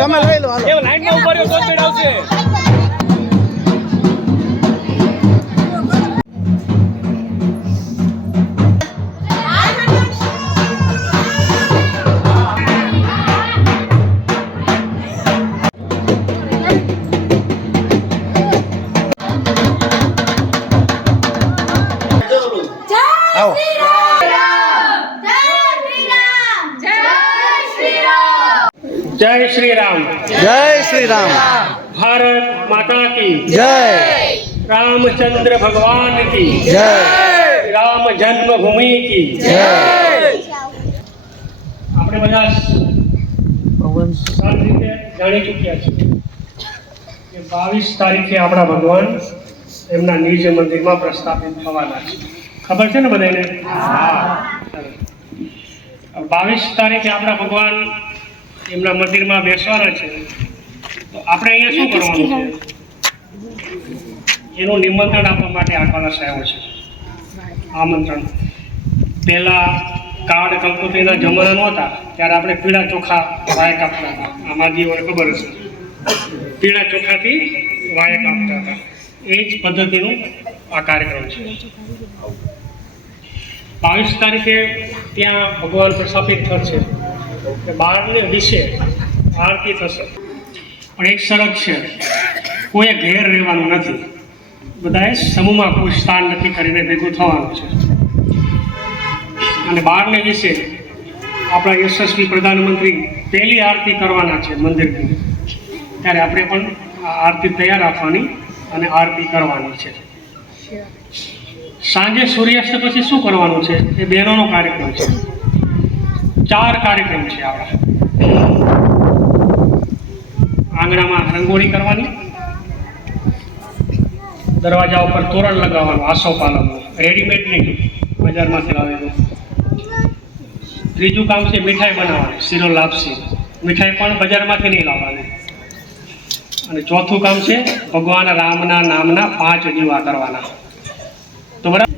તમે લઈ લો હાલો. એ લાઈન માં ઉભા રહ્યો તો જ મેળ આવશે. આવો. जय श्री राम। जय श्री राम। भारत माता की जय। रामचंद्र भगवान की जय। राम जन्मभूमि की जय। આપણે બધા સારી રીતે જાણી ચૂક્યા છીએ કે 22 તારીખે આપણા ભગવાન એમના નિજ મંદિરમાં પ્રસ્થાપિત થવાના છે. ખબર છે ને બધાને? હા. 22 તારીખે આપણા ભગવાન એમના મંદિરમાં બેસવાના છે. તો આપણે અહીંયા શું કરવાનું છે? એનું નિમંત્રણ આપવા માટે આ કળશ આવ્યો છે. આમંત્રણ પહેલા કાર્ડ કંકોત્રીના જમાના નહોતા ત્યારે આપણે પીળા ચોખા વાયક આપતા હતા. આ માજીઓને ખબર હશે, પીળા ચોખાથી વાયક આપતા હતા. એ જ પદ્ધતિનું આ કાર્યક્રમ છે. 22 તારીખે ત્યાં ભગવાન પ્રસ્થાપિત થશે. 12:20 આરતી થશે. પણ એક શરત છે, કોઈ ઘેર રહેવાનું નથી. બધાએ સમૂહમાં કોઈ સ્થાન નક્કી કરીને ભેગું થવાનું છે. અને 12:20 આપણા યશસ્વી પ્રધાનમંત્રી પહેલી આરતી કરવાના છે મંદિરની. ત્યારે આપણે પણ આ આરતી તૈયાર રાખવાની અને આરતી કરવાની છે. સાંજે સૂર્યાસ્ત પછી શું કરવાનું છે? એ બહેનોનો કાર્યક્રમ છે. 4 કાર્યક્રમ છે આપણા. આંગણામાં રંગોળી કરવાની, દરવાજા ઉપર તોરણ લગાવવાનું આસોપાલવનું, રેડીમેડ નહીં, બજારમાંથી લાવેલું. ત્રીજું કામ છે મીઠાઈ બનાવવાની, શીરો લાપસી. મીઠાઈ પણ બજારમાંથી નહીં લાવવાની. અને ચોથું કામ છે ભગવાન રામના નામના 5 દીવા કરવાના. તો બરાબર.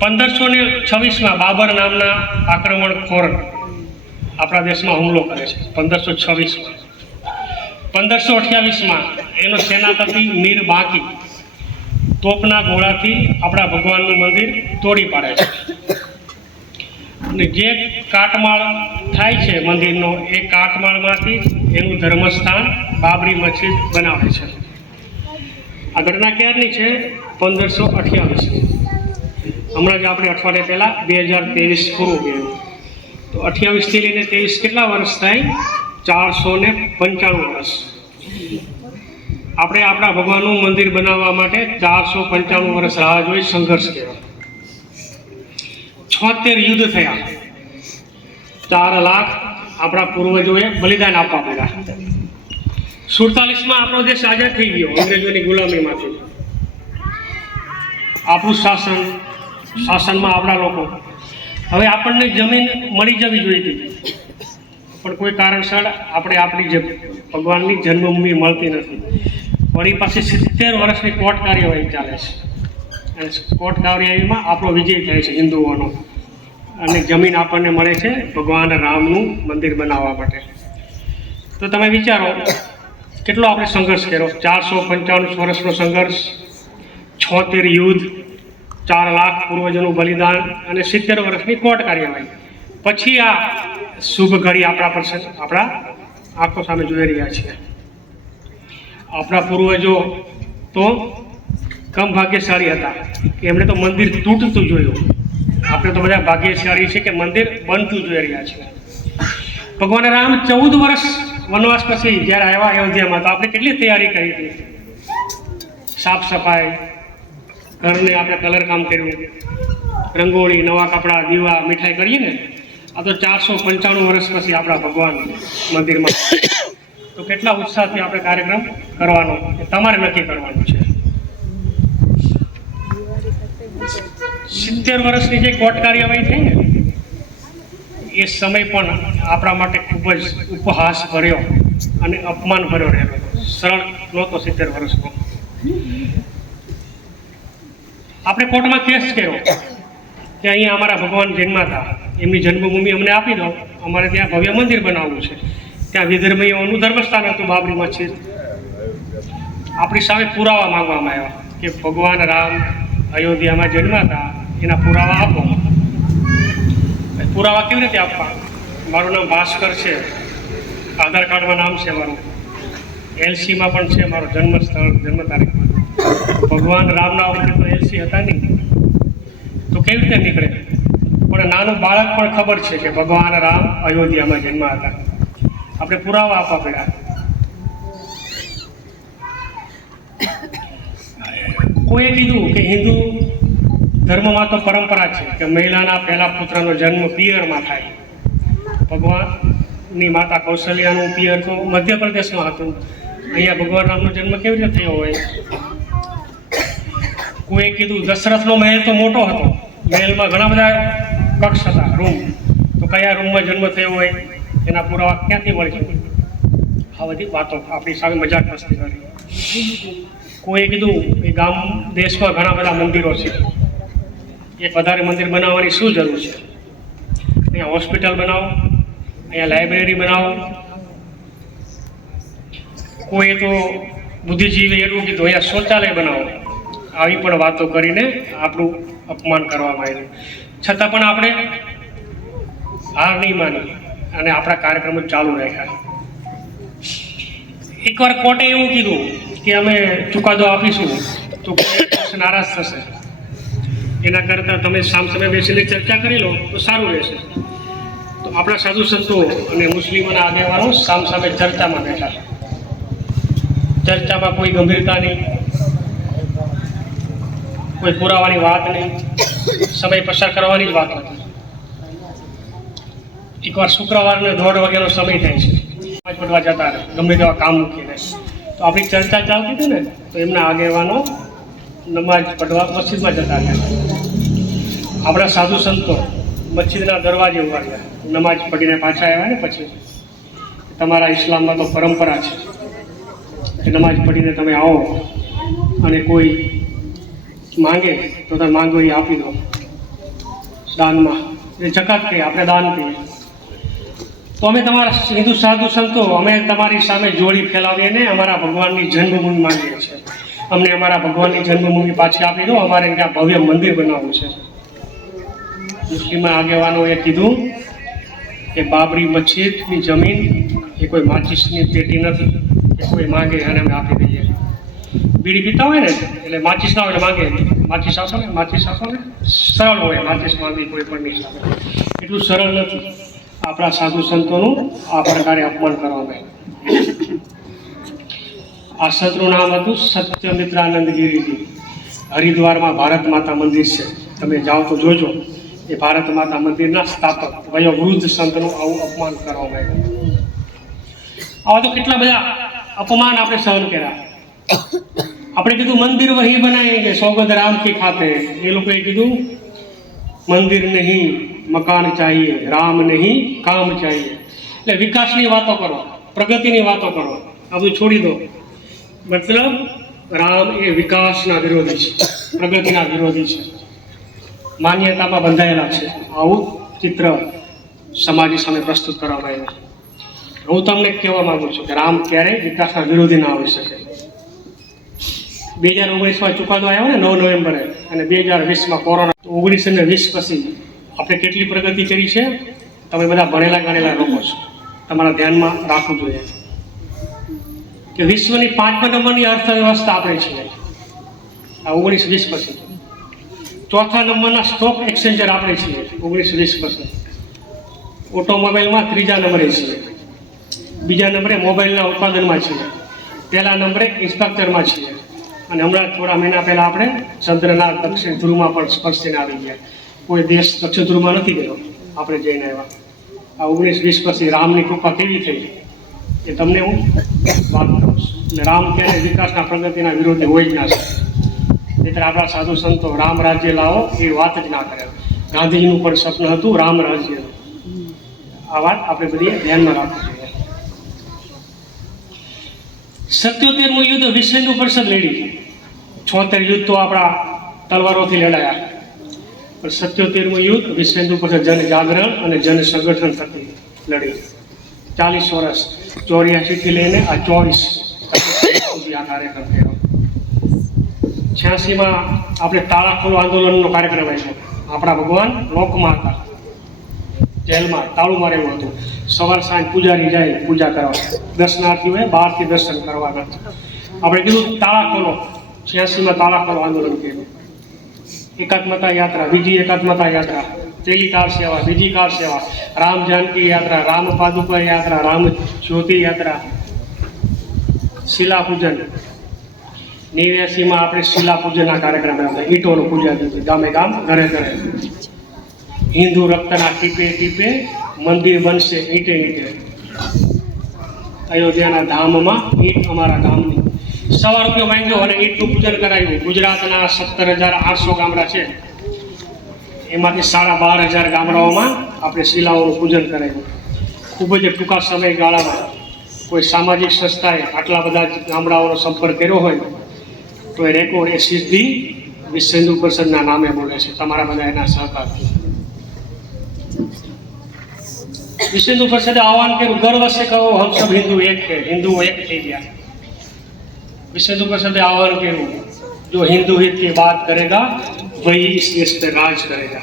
1526 બાબર નામના આક્રમણખોર આપણા દેશમાં હુમલો કરે છે. 1526 1528 એનો સેનાપતિ મીર બાકી તોપના ગોળાથી આપણા ભગવાનનું મંદિર તોડી પાડે છે. અને જે કાટમાળ થાય છે મંદિરનો, એ કાટમાળમાંથી એનું ધર્મસ્થાન બાબરી મસ્જિદ બનાવે છે. આ ઘટના ક્યારની છે? 1528. હમણાં જ આપણે અઠવાડિયા પહેલાં 2023 પૂરું ગયું. તો 28 થી લઈને 23 કેટલા વર્ષ થાય? 495 વર્ષ. આપણે આપણા ભગવાનનું મંદિર બનાવવા માટે 495 વર્ષ રાહ જોઈ સંઘર્ષ કર્યો. 76 યુદ્ધ થયા. 4 લાખ આપણા પૂર્વજોએ બલિદાન આપવા પડ્યા. 47 આપણો દેશ આઝાદ થઈ ગયો અંગ્રેજોની ગુલામીમાંથી. આપણું શાસનમાં આપણા લોકો. હવે આપણને જમીન મળી જવી જોઈતી, પણ કોઈ કારણસર આપણે આપણી ભગવાનની જન્મભૂમિ મળતી નથી. વળી પાસે 70 વર્ષની કોર્ટ કાર્યવાહી ચાલે છે. અને કોર્ટ કાર્યવાહીમાં આપણો વિજય થાય છે હિન્દુઓનો, અને જમીન આપણને મળે છે ભગવાન રામનું મંદિર બનાવવા માટે. તો તમે વિચારો કેટલો આપણે સંઘર્ષ કર્યો. 495 વર્ષનો સંઘર્ષ, 76 યુદ્ધ, 4 લાખ પૂર્વજોનું બલિદાન અને 70 વર્ષની કોર્ટ કાર્યવાહી. પછી આ શુભ ઘડી આપણા આંખો સામે જોઈ રહ્યા છીએ. આપણા પૂર્વજો તો કમ ભાગ્યશાળી હતા કે એમણે તો મંદિર તૂટતું જોયું. આપણે તો બધા ભાગ્યશાળી છે કે મંદિર બનતું જોઈ રહ્યા છીએ. ભગવાન રામ 14 વર્ષ વનવાસ પછી જ્યારે આવ્યા અયોધ્યામાં, તો આપણે કેટલી તૈયારી કરી હતી. સાફ સફાઈ, ઘરને આપણે કલર કામ કર્યું, રંગોળી, નવા કપડાં, દીવા, મીઠાઈ કરીએ ને, આ તો 495 વર્ષ પછી આપણા ભગવાન મંદિરમાં, તો કેટલા ઉત્સાહથી આપણે કાર્યક્રમ કરવાનો એ તમારે નક્કી કરવાનું છે. 70 વર્ષની જે કોર્ટ કાર્યવાહી થઈ ને, એ સમય પણ આપણા માટે ખૂબ જ ઉપહાસ ભર્યો અને અપમાન ભર્યો રહેલો. સરળ નહોતો 70 વર્ષનો. આપણે કોર્ટમાં કેસ કર્યો કે અહીંયા અમારા ભગવાન જન્મા હતા, એમની જન્મભૂમિ અમને આપી દો, અમારે ત્યાં ભવ્ય મંદિર બનાવવું છે. ત્યાં વિધર્મીઓનું ધર્મસ્થાન હતું બાબરી મસ્જિદ. આપણી સામે પુરાવા માંગવામાં આવ્યા કે ભગવાન રામ અયોધ્યામાં જન્મા હતા, એના પુરાવા આપો. પુરાવા કેવી રીતે આપવા? મારું નામ ભાસ્કર છે, આધાર કાર્ડમાં નામ છે મારું, એલસીમાં પણ છે મારો જન્મ સ્થળ, જન્મ તારીખ. ભગવાન રામના વખતે તો એલસી હતા નહીં, તો કેવી રીતે નીકળે? પણ નાનું બાળક પણ ખબર છે કે ભગવાન રામ અયોધ્યામાં જન્મા હતા. આપણે પુરાવા આપવા પડ્યા. કોઈએ કીધું કે હિન્દુ ધર્મમાં તો પરંપરા છે કે મહિલાના પહેલા પુત્રનો જન્મ પિયરમાં થાય. ભગવાનની માતા કૌશલ્યાનું પિયર તો મધ્યપ્રદેશમાં હતું, અહીંયા ભગવાન રામનો જન્મ કેવી રીતે થયો હોય? કોઈએ કીધું દશરથનો મહેલ તો મોટો હતો, મહેલમાં ઘણા બધા કક્ષ હતા, રૂમ, તો કયા રૂમમાં જન્મ થયો હોય એના પુરાવા ક્યાંથી મળશે? આ બધી વાતો આપણી સામે મજાક મસ્તી કરી. કોઈએ કીધું એ ગામ દેશમાં ઘણા બધા મંદિરો છે, એક વધારે મંદિર બનાવવાની શું જરૂર છે? અહીંયા હોસ્પિટલ બનાવો, અહીંયા લાઇબ્રેરી બનાવો. કોઈએ તો બુદ્ધિજીવી એટલું કીધું અહીંયા શૌચાલય બનાવો. આવી પણ વાતો કરીને આપણું અપમાન કરવામાં આવ્યું. છતાં પણ આપણે હાર નહીં માની અને આપણા કાર્યક્રમો ચાલુ રાખ્યા. એકવાર કોર્ટે એવું કીધું કે અમે ચુકાદો આપીશું તો નારાજ થશે, એના કરતાં તમે સામસામે બેસીને ચર્ચા કરી લો તો સારું રહેશે. તો આપણા સાધુ સંતો અને મુસ્લિમોના આગેવાનો સામસામે ચર્ચામાં બેઠા. ચર્ચામાં કોઈ ગંભીરતા નહીં, કોઈ પુરાવાની વાત નહીં, સમય પસાર કરવાની જ વાત હતી. એકવાર શુક્રવારને 1:30 વાગ્યાનો સમય થાય છે, 5 પડવા જતા રહે ગમે તેવા કામ મૂકીને. તો આપણી ચર્ચા ચાલતી હતી ને, તો એમના આગેવાનો નમાજ પડવા મસ્જિદમાં જતા રહ્યા. આપણા સાધુ સંતો મસ્જિદના દરવાજે ઉભા રહ્યા, નમાજ પડીને પાછા આવ્યા ને પછી. તમારા ઇસ્લામમાં તો પરંપરા છે કે નમાજ પડીને તમે આવો અને કોઈ માંગે તો તમે માંગો એ આપી દો દાનમાં. એ જકાત કહીએ, આપણે દાન કહીએ. તો અમે તમારા હિન્દુ સાધુ સંતો અમે તમારી સામે જોડી ફેલાવીને અમારા ભગવાનની જન્મભૂમિ માંગીએ છીએ. અમને અમારા ભગવાનની જન્મભૂમિ પાછી આપી દો, અમારે ત્યાં ભવ્ય મંદિર બનાવવું છે. મુસ્લિમ આગેવાનોએ કીધું કે બાબરી મસ્જિદની જમીન એ કોઈ માચીસની પેટી નથી કે કોઈ માંગે અને અમે આપી દઈએ. બીડી પીતા હોય ને એટલે માચીસ ના હોય માંગે, માચીસ આપો ને, માચીસ આપો ને. સરળ હોય માચીસ માંગી કોઈ પણ નહીં સામે. એટલું સરળ નથી. આપણા સાધુ સંતોનું આ પ્રકારે અપમાન કરવામાં. આ સંતનું નામ હતું સત્યમિત્રાનંદ ગિરિજી. હરિદ્વારમાં ભારત માતા મંદિર છે, તમે જાઓ તો જોજો. એ ભારત માતા મંદિરના સ્થાપક વયોવૃદ્ધ સંતનું આવું અપમાન કરવામાં આવ્યું. આવા તો કેટલા બધા અપમાન આપણે સહન કર્યા. આપણે કીધું મંદિર વહી બનાએંગે સોગંદ રામ કી ખાતે, એ લોકોએ કીધું મંદિર નહીં મકાન ચાહીએ, રામ નહીં કામ ચાહીએ. એટલે વિકાસની વાતો કરો, પ્રગતિની વાતો કરો, આ બધું છોડી દો. મતલબ રામ એ વિકાસના વિરોધી છે, પ્રગતિના વિરોધી છે, માન્યતામાં બંધાયેલા છે. આવું ચિત્ર સમાજ સામે પ્રસ્તુત કરવામાં આવ્યું. હું તમને કહેવા માંગુ છું કે રામ ક્યારેય વિકાસના વિરોધી ના હોઈ શકે. 2019માં ચુકાદો આવ્યો ને 9 નવેમ્બરે, અને 2020માં કોરોના. 1920 પછી આપણે કેટલી પ્રગતિ કરી છે તમે બધા ભણેલા ગણેલા લોકો છો, તમારા ધ્યાનમાં રાખવું જોઈએ કે વિશ્વની 5મા નંબરની અર્થવ્યવસ્થા આપણે છીએ આ 1920 પછી. 4થા નંબરના સ્ટોક એક્સચેન્જર આપણે છીએ 1920 પછી. ઓટોમોબાઈલમાં 3જા નંબરે છીએ, 2જા નંબરે મોબાઈલના ઉત્પાદનમાં છીએ, 1લા નંબરે ઇન્સ્ટ્રક્ચરમાં છીએ, અને હમણાં થોડા મહિના પહેલાં આપણે ચંદ્રના દક્ષિણ ધ્રુવમાં પણ સ્પર્શીને આવી ગયા. કોઈ દેશ દક્ષિણ ધ્રુવમાં નથી ગયો, આપણે જઈને આવ્યા. આ 19-20 પછી રામની કૃપા કેવી થઈ એ તમને હું વાત કરું છું. એટલે રામ ક્યારે વિકાસના પ્રગતિના વિરોધી હોય જ ના શકે. એટલે આપણા સાધુ સંતો રામ રાજ્ય લાવો એ વાત જ ના કરે. ગાંધીજીનું પણ સપનું હતું રામ રાજ્યનું. આ વાત આપણે બધી ધ્યાનમાં રાખવી જોઈએ. 77મું યુદ્ધ વિશ્વ હિન્દુ પરિષદ લડી. 76 યુદ્ધ તો આપણા તલવારોથી લડાયા, પણ 77મું યુદ્ધ વિશ્વ હિન્દુ પરિષદ જન જાગરણ અને જન સંગઠન થકી લડી. 40 વર્ષ 84 થી લઈને આ 24 સુધી આ કાર્યક્રમ કર્યો. 86માં આપણે તાળા ખોલો આંદોલનનો કાર્યક્રમ આવ્યો. આપણા ભગવાન લોકમાં હતા, જેલમાં તાળું મારેલું હતું. સવાર સાંજ પૂજારી જાય પૂજા કરવા, દર્શનાર્થીઓએ બહારથી દર્શન કરવાના. આપણે કીધું તાળા ખોલો. 86માં તાળા ખોલો આંદોલન કર્યું. એકાત્મતા યાત્રા, બીજી એકાત્મતા યાત્રા, પેલી કાર સેવા, બીજી કાર સેવા, રામ જાનકી યાત્રા, રામ પાદુકા યાત્રા, રામ જ્યોતિ યાત્રા, શિલા પૂજન. 89માં આપણે શિલા પૂજનના કાર્યક્રમ હતા. ઈંટોનું પૂજા થતી ગામે ગામ, ઘરે ઘરે. હિન્દુ રક્તના ટીપે ટીપે મંદિર બનશે ઈંટે ઈંટે. અયોધ્યાના ધામમાં ઈંટ અમારા ગામની. 100 રૂપિયા માંગ્યો અને ઈંટનું પૂજન કરાવ્યું. ગુજરાતના 17,800 ગામડા છે, એમાંથી 12,500 ગામડાઓમાં આપણે શિલાઓનું પૂજન કરાવ્યું. ખૂબ જ ટૂંકા સમયગાળામાં કોઈ સામાજિક સંસ્થાએ આટલા બધા ગામડાઓનો સંપર્ક કર્યો હોય તો એ રેકોર્ડ, એ સિદ્ધિ વિશ્વ હિન્દુ પરિષદના નામે બોલે છે, તમારા બધા એના સહકારથી. વિશ્વ હિન્દુ પરિષદે આહવાન કર્યું, દર વર્ષે કહો હમ સબ હિન્દુ એક છે, હિન્દુઓ એક થઈ ગયા. विश्व हिंदू परिषद ने आह्वान કર્યું, जो हिंदू हित की बात करेगा वही इस देश पे राज करेगा.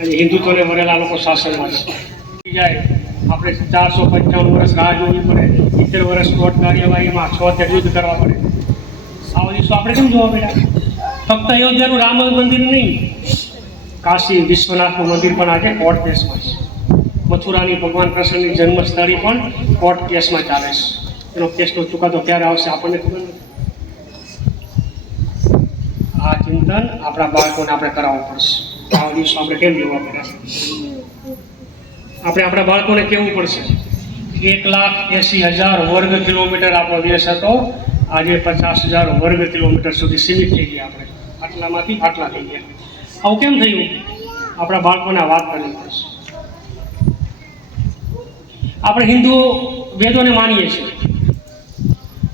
અને હિન્દુત્વને વરેલા લોકો શાસનમાં જાય. આપણે 455 વર્ષ રાહ જોવી પડે, 70 વર્ષ કોર્ટ કાર્યવાહીમાં 76 યુદ્ધ કરવા પડે. આવા દિવસો આપણે કેમ જોવા પડ્યા? ફક્ત અયોધ્યાનું રામ મંદિર નહીં, કાશી વિશ્વનાથનું મંદિર પણ આજે કોર્ટ કેસમાં છે. મથુરાની ભગવાન કૃષ્ણની જન્મસ્થળી પણ કોર્ટ કેસમાં ચાલે છે. એનો કેસનો ચુકાદો ક્યારે આવશે આપણને ખબર નથી. આ ચિંતન આપણા બાળકોને આપણે કરાવવું પડશે. આવા દિવસો આપણે કેમ જોવા પડ્યા? આપણે આપણા બાળકોને કહેવું પડશે. 1,80,000 વર્ગ કિલોમીટર આપણો દેશ હતો, આજે 50,000 વર્ગ કિલોમીટર સુધી સીમિત થઈ ગયા. આપણે આટલામાંથી આટલા થઈ ગયા. આવું કેમ થયું? આપણા બાળકોને વાત કરવી પડશે. આપણે હિન્દુઓ વેદોને માનીએ છીએ.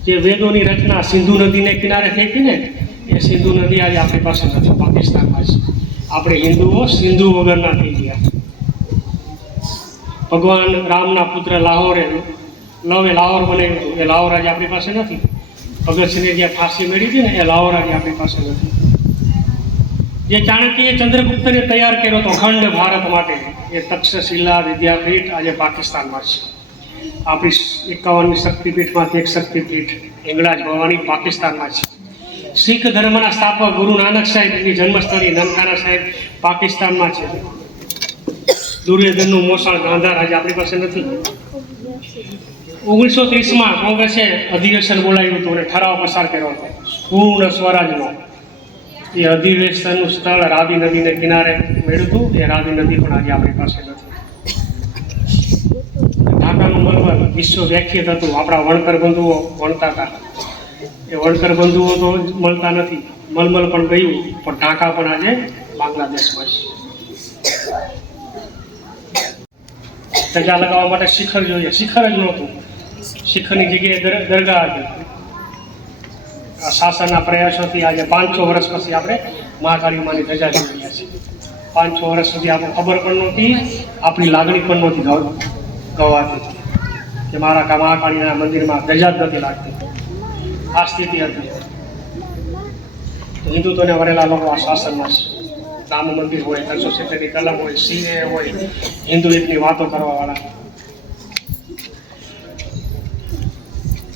જે વેદોની રચના સિંધુ નદીને કિનારે થઈ હતી ને, એ સિંધુ નદી આજે આપણી પાસે નથી, પાકિસ્તાનમાં છે. આપણે હિન્દુઓ સિંધુ વગરના થઈ ગયા. ભગવાન રામના પુત્ર લાહોરે લવે લાહોર બનાવ્યું હતું, એ લાહોર આજે આપણી પાસે નથી. ભગતસિંહને જ્યાં ફાંસી મળી હતી ને, એ લાહોર આજે આપણી પાસે નથી. જે ચાણક્યએ ચંદ્રગુપ્તને તૈયાર કર્યો હતો અખંડ ભારત માટે, એ તક્ષશિલા વિદ્યાપીઠ આજે પાકિસ્તાનમાં છે. આપણી 51મી શક્તિપીઠમાંથી એક શક્તિપીઠ હિંગળાજ ભવાની પાકિસ્તાનમાં છે. શીખ ધર્મના સ્થાપક ગુરુ નાનક સાહેબની જન્મસ્થળી નનકાના સાહેબ પાકિસ્તાનમાં છે. દુર્યોધનનું મોસાળ ગાંધાર આજે આપણી પાસે નથી. 1930માં કોંગ્રેસે અધિવેશન બોલાવ્યું હતું અને ઠરાવ પસાર કર્યો હતો પૂર્ણ સ્વરાજનો. એ અધિવેશનનું સ્થળ રાવી નદીને કિનારે મળ્યું હતું. એ રાવી નદી પણ આજે આપણી પાસે નથી. ઢાકાનું મલમલ વિશ્વ વ્યાખ્યાત હતું. આપણા વણકર બંધુઓ વણતા હતા. એ વણકર બંધુઓ તો મળતા નથી. મલમલ પણ ગયું, પણ ઢાકા પણ આજે બાંગ્લાદેશમાં છે. ધજા લગાવવા માટે શિખર જોઈએ, શિખર જ નહોતું. શિખરની જગ્યાએ દરગાહ હતી. આ શાસનના પ્રયાસોથી આજે 500 વર્ષ પછી આપણે મહાકાળીમાની ધજા જોઈ રહ્યા છીએ. 500 વર્ષ સુધી આપણને ખબર પણ નહોતી, આપણી લાગણી પણ નહોતી ગવાતી કે મારા મહાકાળીના મંદિરમાં ધજા જ નથી લાગતી. આ સ્થિતિ હતી. હિન્દુત્વને વરેલા લોકો આ શાસનમાં છે. રામ મંદિર હોય, 370ની કલમ હોય, સીએ હોય, હિન્દુ હિતની વાતો કરવાવાળા.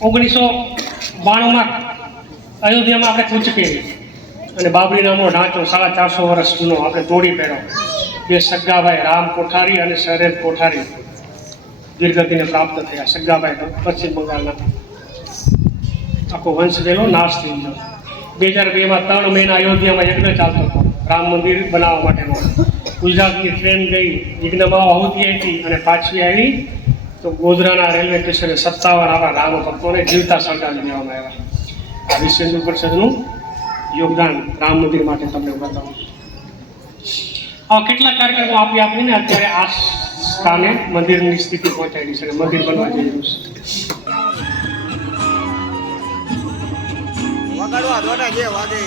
1992માં અયોધ્યામાં આપણે કૂચ કરી અને બાબરી નામનો ઢાંચો 450 વર્ષ જૂનો આપણે તોડી પહેરો. 2 સગ્ગાભાઈ રામ કોઠારી અને શરદ કોઠારી વીરગતિને પ્રાપ્ત થયા. સગ્ગાભાઈ પશ્ચિમ બંગાળના. આખો વંશ ગયેલો, નાશ થઈ ગયો. 2002માં 3 મહિના અયોધ્યામાં યજ્ઞ ચાલતો હતો. રામ મંદિર બનાવવા માટેનો. ગુજરાતની ટ્રેન ગઈ, વિઘ્નમાં આહુતિ આપી અને પાછી આવી તો ગોધરાના રેલવે સ્ટેશને 57 આવા રામ ભક્તોને જીવતા સળગાવી દેવામાં આવ્યા. આ વિશ્વ હિન્દુ પરિષદનું યોગદાન રામ મંદિર માટે તમને બતાવું. આ કેટલા કાર્યક્રમો આપીને અત્યારે આ સ્થાને મંદિરની સ્થિતિ પહોંચાડી છે અને મંદિર બનવા જઈ રહ્યું છે. વગાડવા દોડા જે વાગે